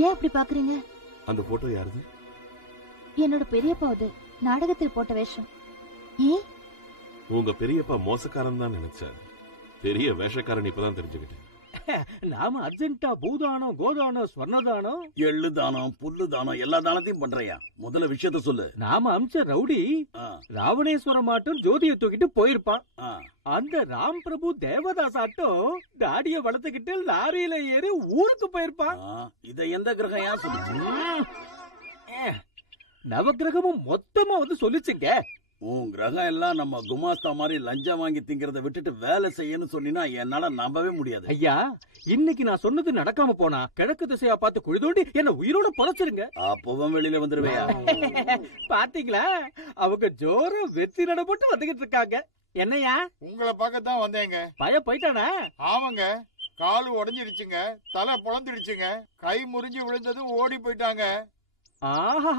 ஏன் அப்படி பாக்குறீங்க? அந்த போட்டோ யாருது? என்னோட பெரியப்பாவது, நாடகத்தில் போட்ட வேஷம். ஏன்? உங்க பெரியப்பா மோசக்காரன் தான் நினைச்சார். பெரிய வேஷக்காரன் இப்பதான் தெரிஞ்சுக்கிட்டேன். நாம அர்ஜென்டா பூதானம், கோதானம், ஸ்வர்ணதானம், எள்ளு தானம், புல்லு தானம், எல்லா தானத்தையும் பண்றையா. முதல்ல விஷயத்த சொல்லு. நாம அமிச்ச ரவுடி ராவணேஸ்வரம் மாட்டும் ஜோதியை தூக்கிட்டு போயிருப்பான். அந்த ராம் பிரபு தேவதாஸ் ஆட்டம் தாடிய வளர்த்துக்கிட்டு லாரியில ஏறி ஊருக்கு போயிருப்பான். இத எந்த கிரகம் சொல்லுச்சு? நவகிரகமும் மொத்தமா வந்து சொல்லிச்சுங்க. உன் கிரகம் எல்லாம் நம்ம குமாஸ்தா மாதிரி லஞ்சம் வாங்கி திங்கிறத விட்டுட்டு வேலை செய்யணும் சொன்னா என்னால நம்பவே முடியாது. ஐயா, இன்னைக்கு நான் சொன்னது நடக்காம போனா கிழக்கு திசையா பார்த்து குழி தோண்டி என்ன உயிரோட பொழைச்சிருங்க. அப்பவும் வெளியில வந்துருவையா? பாத்தீங்களா, அவங்க ஜோர வெற்றி நடப்பட்டு வந்துகிட்டு இருக்காங்க. என்னையா? உங்களை பார்க்கத்தான் வந்தேங்க. பய போயிட்டானா? ஆமாங்க, காலு உடஞ்சிருச்சுங்க, தலை பொழந்துடுச்சுங்க, கை முறிஞ்சு விழுந்ததும் ஓடி போயிட்டாங்க. ஆஹா,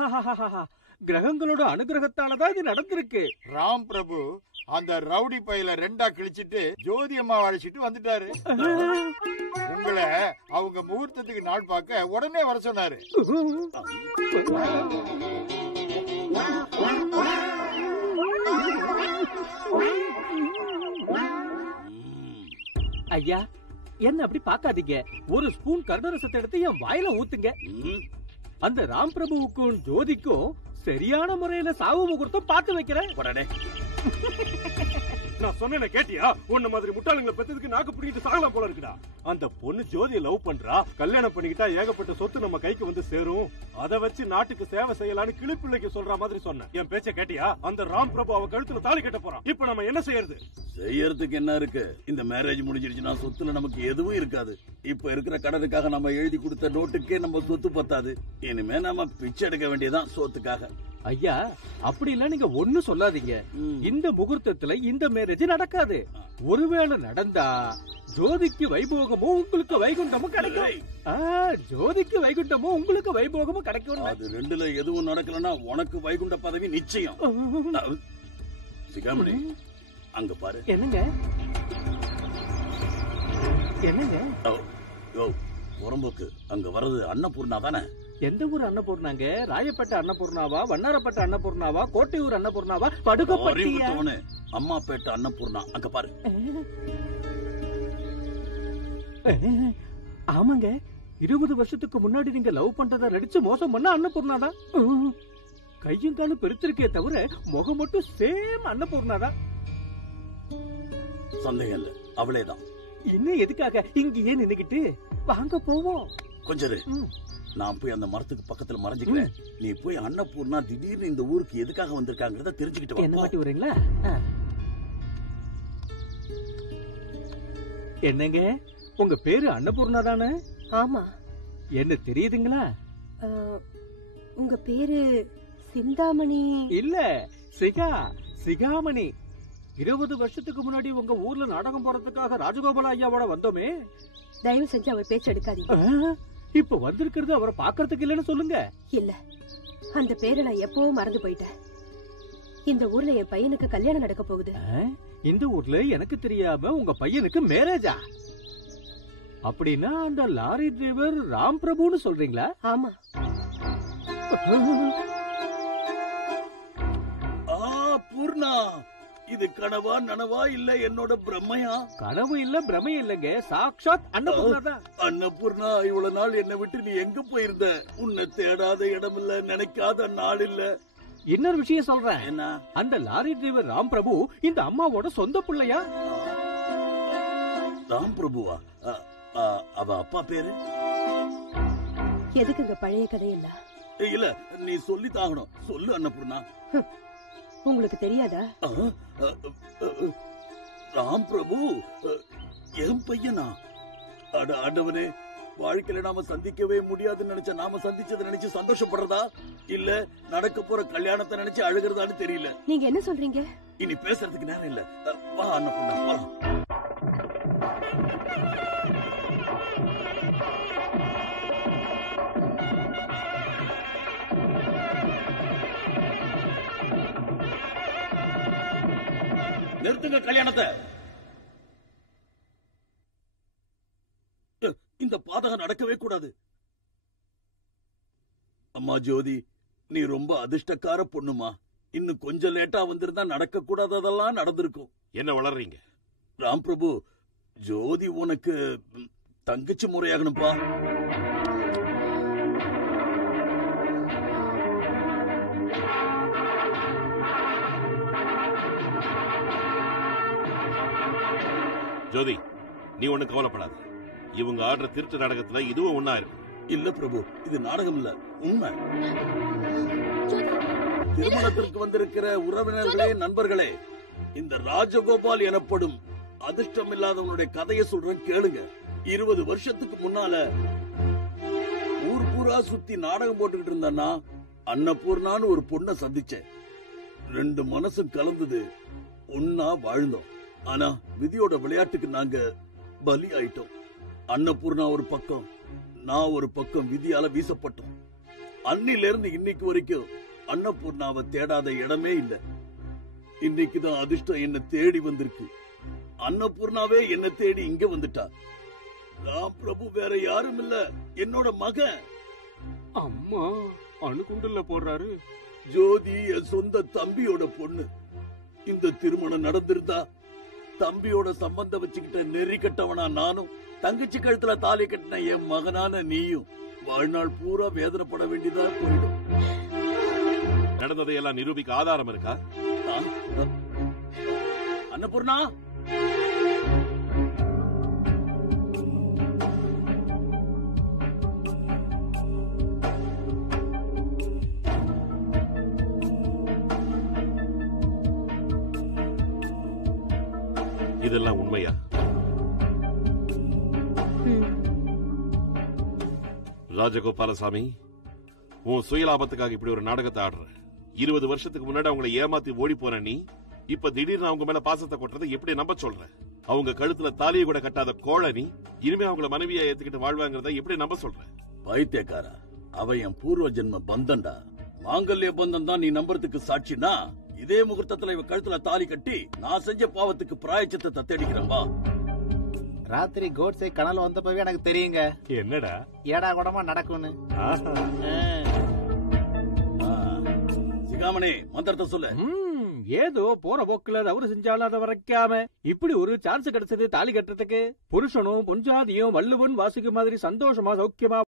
கிரகங்களோட அனுகிரகத்தாலதான் இது நடந்திருக்கு. ராம் பிரபு அந்த ரவுடி பையில ரெண்டா கிழிச்சிட்டு ஜோதி அம்மா அழைச்சிட்டு வந்துட்டாரு. உங்களை அவங்க முகூர்த்தத்துக்கு நாள் பார்க்க உடனே வர சொன்னாரு. ஐயா, என்ன அப்படி பாக்காதீங்க. ஒரு ஸ்பூன் கருணரசத்தை எடுத்து என் வாயில ஊத்துங்க. அந்த ராம் பிரபுவுக்கும் ஜோதிக்கும் சரியான முறையில சாவு முகூர்த்தம் பார்த்து வைக்கிறேன். நான் சொன்ன கேட்டியா? உன்ன மாதிரி முட்டாளுங்களை பெத்ததுக்கு நாக்கு பிடிக்கிட்டு சாகலாம் போல இருக்குடா. அந்த பொண்ணு ஜோதியை லவ் பண்றா, கல்யாணம் பண்ணிக்கிட்டா ஏகப்பட்ட சொத்து நம்ம கைக்கு வந்து சேரும், அதை வச்சு நாட்டுக்கு சேவை செய்யலான்னு கிளிப்பிள்ளைக்கு சொல்ற மாதிரி சொன்ன. என் பேச்ச கேட்டியா? அந்த ராம் பிரபு அவ கழுத்துல தாலி கட்ட போறான். இப்ப நம்ம என்ன செய்யறது? செய்யறதுக்கு என்ன இருக்கு? இந்த மேரேஜ் முடிஞ்சிருச்சுன்னா சொத்துல நமக்கு எதுவும் இருக்காது. இப்ப இருக்கிற கடனுக்காக நம்ம எழுதி கொடுத்த நோட்டுக்கே நம்ம சொத்து பத்தாது. இனிமே நம்ம பிச்சை எடுக்க வேண்டியதான் சொத்துக்காக. ஐயா, அப்படி இல்ல, நீங்க ஒண்ணு சொல்லாதீங்க. இந்த முகூர்த்தத்துல இந்த மேரேஜ் நடக்காது. ஒருவேளை நடந்தா ஜோதிக்கு வைபோகமும் உங்களுக்கு வைகுண்டமும் கிடைக்கும். ஜோதிக்கு வைகுண்டமும் உங்களுக்கு வைபோகமும் கிடைக்கும். அது ரெண்டுல எதுவும் நடக்கலன்னா உனக்கு வைகுண்ட பதவி நிச்சயம். சிகாமணி, அங்க பாரு. என்னங்க? என்னங்க? புறம்போக்கு, அங்க வர்றது அன்னபூர்ணா தானே? எந்த ஊர் அன்னபூர்ணாங்க? ராயப்பேட்டை அன்னபூர்ணாவா, வண்ணாரப்பேட்டை அன்னபூர்ணாவா, கோட்டையூர் அன்னபூர்ணாவா, படுகப்பட்டியா? அம்மாப்பேட்டை அன்னபூர்ணா. அங்க பாரு. ஆமாங்க, 20 வருஷத்துக்கு முன்னாடி நீங்க லவ் பண்றத நடிச்சு மோசம் பண்ண அன்னபூர்ணாதான். கையும் காலும் பெருத்திருக்கே தவிர முகம் மட்டும் சேம் அன்னபூர்ணாதான். சந்தேகம் இல்ல, அவளேதான். இன்னும் எதுக்காக இங்கேயே நின்னுகிட்டு? வாங்க போவோம். கொஞ்சம் நான் போய் அந்த மரத்துக்கு பக்கத்துல மறைஞ்சுக்கிறேன். நீ போய் அன்னபூர்ணா திடீர்னு இந்த ஊருக்கு எதுக்காக வந்திருக்காங்கறத தெரிஞ்சுக்கிட்டு வா. என்ன மாட்டி வரீங்களா? என்னங்க, உங்க பேரு அன்னபூர்ணா தானே? ஆமா. என்ன தெரியுதுங்களா? உங்க பேரு சிந்தாமணி இல்ல, சிகாமணி. 20 வருஷத்துக்கு முன்னாடி உங்க ஊர்ல நாடகம் போறதுக்காக ராஜகோபால ஐயாவோட வந்தோமே. தயவு செஞ்சு அவர் பேச்சு எடுக்காதீங்க. இப்ப வந்திருக்கிறது அவரை பாக்குறதுக்கு இல்லன்னு சொல்லுங்க. இல்ல, அந்த பேரை நான் எப்பவும் மறந்து போயிட்டேன். இந்த ஊர்ல என் பையனுக்கு கல்யாணம் நடக்க போகுது. இந்த ஊர்ல எனக்கு தெரியாம உங்க பையனுக்கு மேரேஜா? அப்படின்னா அந்த லாரி டிரைவர் ராம் பிரபுன்னு சொல்றீங்களா? ஆமா. பூர்ணா, இது கனவா நனவா இல்ல என்னோட பிரம்மையா? கனவு இல்ல, பிரமை இல்லங்க, சாக்ஷாத் அன்னபூர்ணா தான். அன்னபூர்ணா, இவ்வளவு நாள் என்னை விட்டு நீ எங்க போயிருந்த? உன்னை தேடாத இடம் இல்ல, நினைக்காத நாள் இல்ல. இன்னொரு விஷயம் சொல்றேன். என்ன? அந்த லாரி டிரைவர் ராம் பிரபு இந்த அம்மாவோட சொந்த பிள்ளையா? ராம் பிரபுவா? அவ அப்பா பேரு? எதுக்குங்க பழைய கதையில்ல? இல்ல, நீ சொல்லி தாகணும். சொல்லு அன்னபூர்ணா. உங்களுக்கு தெரியாதா? ராம் பிரபு என் பையனா? ஆண்டவனே, வாழ்க்கையில நாம சந்திக்கவே முடியாதுன்னு நினைச்ச நாம சந்திச்சதை நினைச்சு சந்தோஷப்படுறதா இல்ல நடக்க போற கல்யாணத்தை நினைச்சு அழுகிறதான்னு தெரியல. நீங்க என்ன சொல்றீங்க? இனி பேசுறதுக்கு நேரம் இல்ல. வா அன்னபூர்ணா, வா. நிறுத்துங்க கல்யாணத்தை. இந்த பாதகம் நடக்கவே கூடாது. அம்மா ஜோதி, நீ ரொம்ப அதிர்ஷ்டக்கார பொண்ணுமா. இன்னும் கொஞ்சம் லேட்டா வந்திருந்தா நடக்க கூடாததெல்லாம் நடந்திருக்கும். என்ன வளர்றீங்க? ராம் பிரபு, ஜோதி உனக்கு தங்கச்சி முறையாகணும்பா. ஜோதி, நீ ஒண்ணு கவலைப்படாத. இவங்க ஆடுற திருட்டு நாடகத்துல இதுவும் ஒண்ணா இருக்கு. இல்ல பிரபு, இது நாடகம் இல்ல, உண்மை. திருமணத்திற்கு வந்திருக்கிற உறவினர்களே, நண்பர்களே, இந்த ராஜகோபால் எனப்படும் அதிர்ஷ்டம் இல்லாதவனுடைய கதையை சொல்றேன் கேளுங்க. 20 வருஷத்துக்கு முன்னால ஊர் பூரா சுத்தி நாடகம் போட்டுக்கிட்டு இருந்தான்னா அன்னபூர்ணான்னு ஒரு பொண்ணை சந்திச்சேன். 2 மனசும் கலந்தது, ஒன்னா வாழ்ந்தோம். ஆனா விதியோட விளையாட்டுக்கு நாங்க பலி ஆயிட்டோம். அன்னபூர்ணா ஒரு பக்கம், நான் ஒரு பக்கம் விதியால வீசப்பட்டோம். அன்னில இருந்து இன்னைக்கு வரைக்கும் அன்னபூர்ணாவை தேடாத இடமே இல்ல. இன்னைக்குதான் அதிர்ஷ்டம் என்ன தேடி வந்திருக்கு. அன்னபூர்ணாவே என்ன தேடி இங்க வந்துட்டா. ராம் பிரபு வேற யாரும் இல்ல, என்னோட மகன். அம்மா அணுகுண்டுல போடுறாரு. ஜோதி என் சொந்த தம்பியோட பொண்ணு. இந்த திருமணம் நடந்திருந்தா தம்பியோட சம்பந்தம் வச்சுக்கிட்ட நெறி கட்டவனா நானும், தங்கச்சி கழுத்துல தாலி கட்டின என் மகனான நீயும் வாழ்நாள் பூரா வேதனைப்பட வேண்டியதா போயிடும். நடந்ததையெல்லாம் நிரூபிக்க ஆதாரம் இருக்கா? அன்னபூர்ணா, இதெல்லாம் உண்மையா? ராஜகோபாலசாமி, உன் சுயலாபத்துக்காக இப்படி ஒரு நாடகத்தை ஆடுற. 20 வருஷத்துக்கு முன்னாடி அவங்களை ஏமாத்தி ஓடி போற நீ இப்ப திடீர்னு அவங்க மேல பாசத்தை கொட்டுறதை எப்படி நம்ப சொல்ற? அவங்க கழுத்துல தாலியை கூட கட்டாத கோழ நீ இனிமே அவங்கள மனைவியா ஏத்துக்கிட்டு வாழ்வாங்கிறத எப்படி நம்ப சொல்ற? பைத்தியக்காரா, அவ என் பூர்வ ஜென்ம பந்தண்டா. மாங்கல்ய பந்தம் தான் நீ நம்புறதுக்கு சாட்சினா, இதே முகூர்த்தத்துல இவ கழுத்துல தாலி கட்டி நான் செஞ்ச பாவத்துக்கு பிராயச்சித்தத்தை தேடிக்கிறேன்பா. ராத்திரி கோட்ஸை கனல் வந்தப்பவே எனக்கு தெரியுங்க. என்னடா ஏடா கூடமா நடக்கும்னு. சிகாமணி, மந்திரத்தை சொல்லு. ஏதோ போற போக்குல அவரு செஞ்சாலும் அதை வரைக்காம இப்படி ஒரு சான்ஸ் கிடைச்சது தாலி கட்டுறதுக்கு. புருஷனும் பொஞ்சாதியும் வள்ளுவன் வாசிக்கு மாதிரி சந்தோஷமா சௌக்கியமா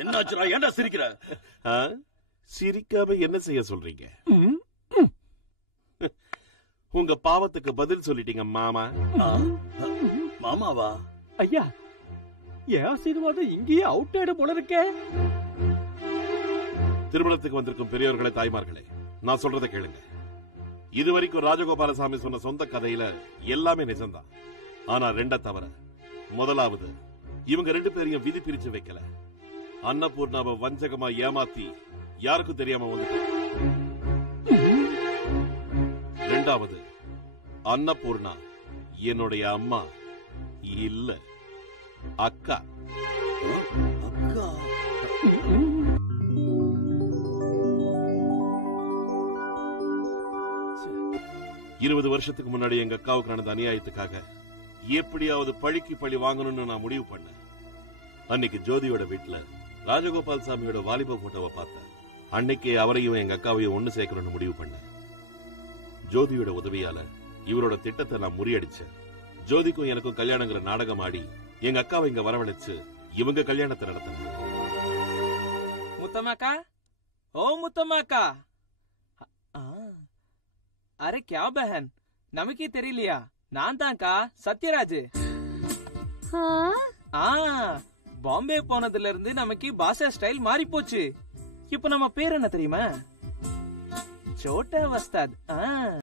என்னாச்சுடா, ஏன்டா சிரிக்கிற? சிரிக்காம என்ன செய்ய சொல்றீங்க? உங்க பாவத்துக்கு பதில் சொல்லிட்டீங்க மாமா. மாமாவா? ஐயா, என் ஆசீர்வாதம் இங்கேயே அவுட் ஆயிட போல இருக்கே. திருமணத்துக்கு வந்திருக்கும் பெரியவர்களே, தாய்மார்களே, நான் சொல்றதை கேளுங்க. இதுவரைக்கும் ராஜகோபாலசாமி சொன்ன சொந்த கதையில எல்லாமே நிஜம்தான். ஆனா 2 தவிர. முதலாவது, இவங்க 2 பேரையும் விதி பிரிச்சு வைக்கல. அன்னபூர்ணாவை வஞ்சகமா ஏமாத்தி யாருக்கும் தெரியாம வந்துட்டு. 2வது, அன்னபூர்ணா என்னுடைய அம்மா இல்ல, அக்கா. அக்கா? 20 வருஷத்துக்கு முன்னாடி எங்க அக்காவுக்கு நடந்த அநியாயத்துக்காக எப்படியாவது பழிக்கு பழி வாங்கணும்னு நான் முடிவு பண்ணேன். அன்னைக்கு ஜோதியோட வீட்டுல ராஜகோபால் சாமியோட வாலிப போட்டோவை பார்த்தேன். அன்னைக்கு அவரையும் எங்க அக்காவையும் ஒண்ணு சேர்க்கணும்னு முடிவு பண்ணேன். ஜோதியோட உதவியால இவரோட திட்டத்தை நான் முறியடிச்சேன். ஜோதிக்கும் எனக்கும் கல்யாணங்கிற நாடகம் ஆடி எங்க அக்காவை இங்க வரவழைச்சு இவங்க கல்யாணத்தை நடத்தின. முத்தம்மாக்கா, ஓ முத்தம்மாக்கா. அரே கியா பஹன், நமக்கே தெரியலையா? நான் தான்க்கா, சத்யராஜ். பாம்பே போனதுல இருந்து நமக்கு பாஷா ஸ்டைல் மாறி போச்சு. இப்ப நம்ம பேர் என்ன தெரியுமா? சோட்டா வஸ்தாத்.